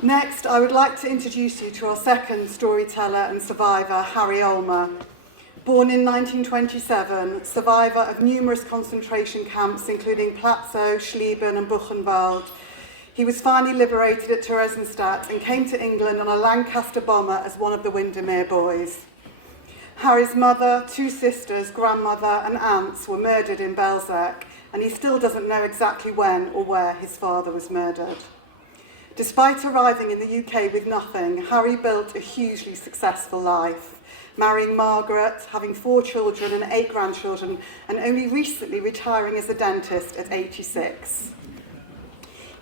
Next, I would like to introduce you to our second storyteller and survivor, Harry Olmer. Born in 1927, survivor of numerous concentration camps, including Platzow, Schlieben and Buchenwald, he was finally liberated at Theresienstadt and came to England on a Lancaster bomber as one of the Windermere boys. Harry's mother, two sisters, grandmother and aunts were murdered in Belzec, and he still doesn't know exactly when or where his father was murdered. Despite arriving in the UK with nothing, Harry built a hugely successful life, marrying Margaret, having 4 children and 8 grandchildren, and only recently retiring as a dentist at 86.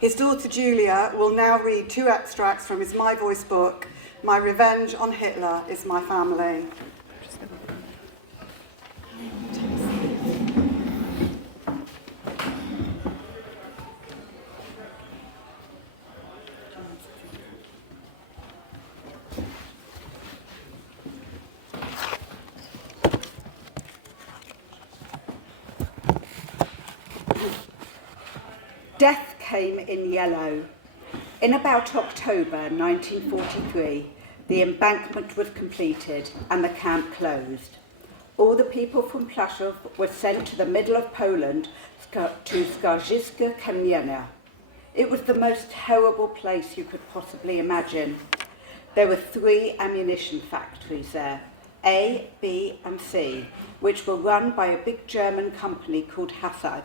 His daughter Julia will now read 2 extracts from his My Voice book, My Revenge on Hitler is My Family. Death came in yellow. In about October 1943, the embankment was completed and the camp closed. All the people from Plaszów were sent to the middle of Poland to Skarżyska Kamienia. It was the most terrible place you could possibly imagine. There were 3 ammunition factories there, A, B and C, which were run by a big German company called Hassag.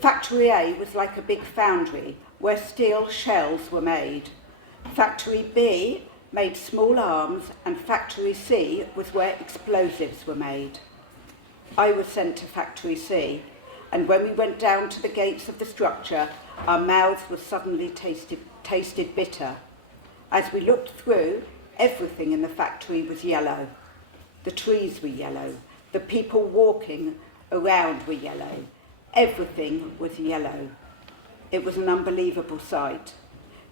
Factory A was like a big foundry where steel shells were made. Factory B made small arms, and Factory C was where explosives were made. I was sent to Factory C, and when we went down to the gates of the structure, our mouths were suddenly tasted bitter. As we looked through, everything in the factory was yellow. The trees were yellow, the people walking around were yellow. Everything was yellow. It was an unbelievable sight.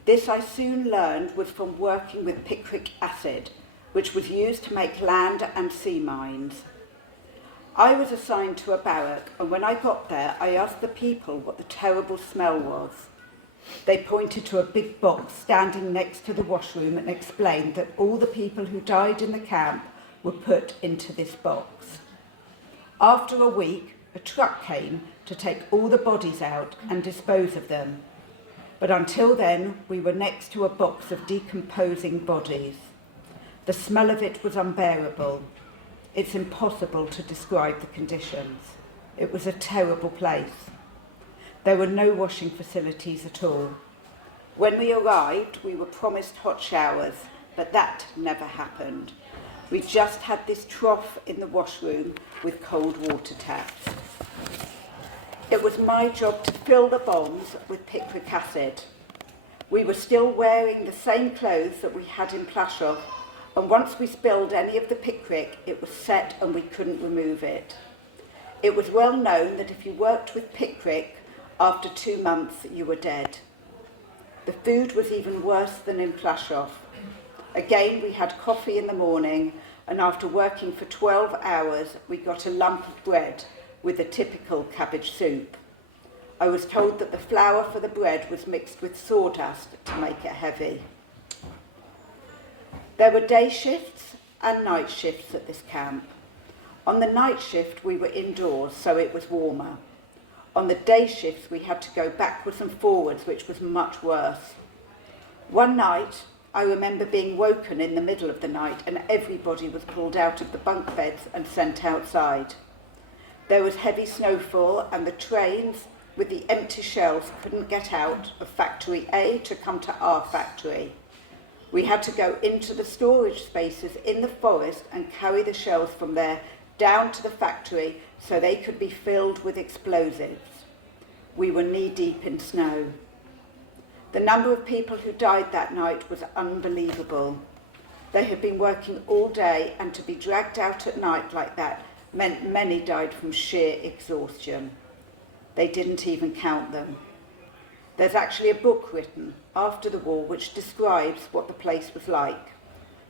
This I soon learned was from working with picric acid, which was used to make land and sea mines. I was assigned to a barrack, and when I got there, I asked the people what the terrible smell was. They pointed to a big box standing next to the washroom and explained that all the people who died in the camp were put into this box. After a week, a truck came to take all the bodies out and dispose of them. But until then, we were next to a box of decomposing bodies. The smell of it was unbearable. It's impossible to describe the conditions. It was a terrible place. There were no washing facilities at all. When we arrived, we were promised hot showers, but that never happened. We just had this trough in the washroom with cold water taps. It was my job to fill the bombs with picric acid. We were still wearing the same clothes that we had in Plaszów, and once we spilled any of the picric, it was set and we couldn't remove it. It was well known that if you worked with picric, after 2 months you were dead. The food was even worse than in Plaszów. Again, we had coffee in the morning, and after working for 12 hours, we got a lump of bread with a typical cabbage soup. I was told that the flour for the bread was mixed with sawdust to make it heavy. There were day shifts and night shifts at this camp. On the night shift, we were indoors, so it was warmer. On the day shifts, we had to go backwards and forwards, which was much worse. One night, I remember being woken in the middle of the night and everybody was pulled out of the bunk beds and sent outside. There was heavy snowfall and the trains with the empty shells couldn't get out of Factory A to come to our factory. We had to go into the storage spaces in the forest and carry the shells from there down to the factory so they could be filled with explosives. We were knee-deep in snow. The number of people who died that night was unbelievable. They had been working all day, and to be dragged out at night like that meant many died from sheer exhaustion. They didn't even count them. There's actually a book written after the war which describes what the place was like.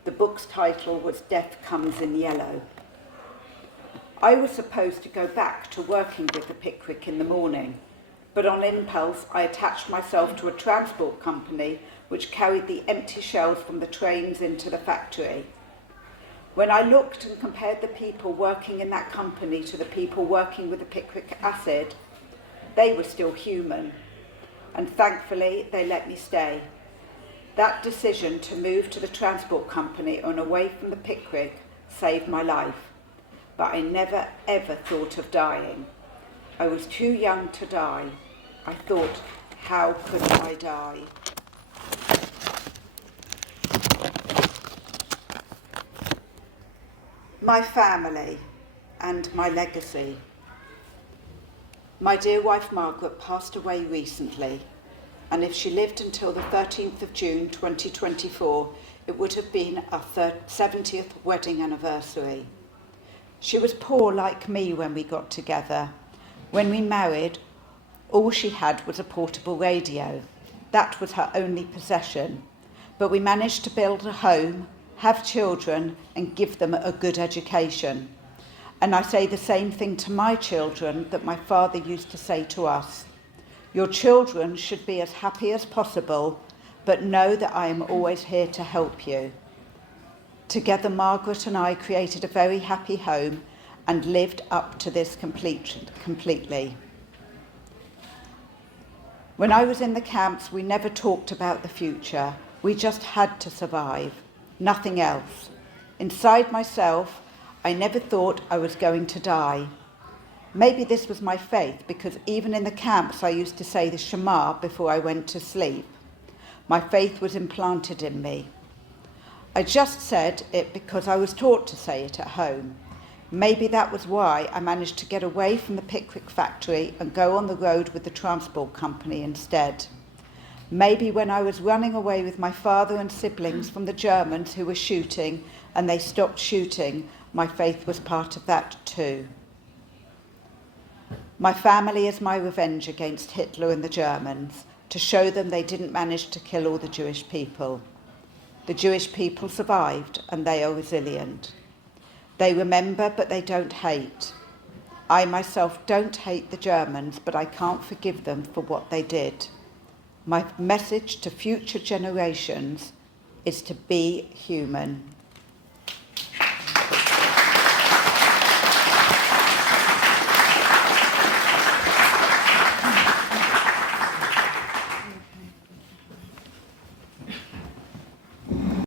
The book's title was Death Comes in Yellow. I was supposed to go back to working with the picric in the morning, but on impulse I attached myself to a transport company which carried the empty shells from the trains into the factory. When I looked and compared the people working in that company to the people working with the picric acid, they were still human, and thankfully they let me stay. That decision to move to the transport company and away from the picric saved my life, but I never ever thought of dying. I was too young to die. I thought, how could I die? My family and my legacy. My dear wife Margaret passed away recently, and if she lived until the 13th of June 2024, it would have been our 70th wedding anniversary. She was poor like me when we got together. When we married, all she had was a portable radio. That was her only possession. But we managed to build a home, have children, and give them a good education. And I say the same thing to my children that my father used to say to us. Your children should be as happy as possible, but know that I am always here to help you. Together, Margaret and I created a very happy home and lived up to this completely. When I was in the camps, we never talked about the future. We just had to survive, nothing else. Inside myself, I never thought I was going to die. Maybe this was my faith, because even in the camps I used to say the Shema before I went to sleep. My faith was implanted in me. I just said it because I was taught to say it at home. Maybe that was why I managed to get away from the picric factory and go on the road with the transport company instead. Maybe when I was running away with my father and siblings from the Germans who were shooting and they stopped shooting, my faith was part of that too. My family is my revenge against Hitler and the Germans, to show them they didn't manage to kill all the Jewish people. The Jewish people survived, and they are resilient. They remember, but they don't hate. I myself don't hate the Germans, but I can't forgive them for what they did. My message to future generations is to be human.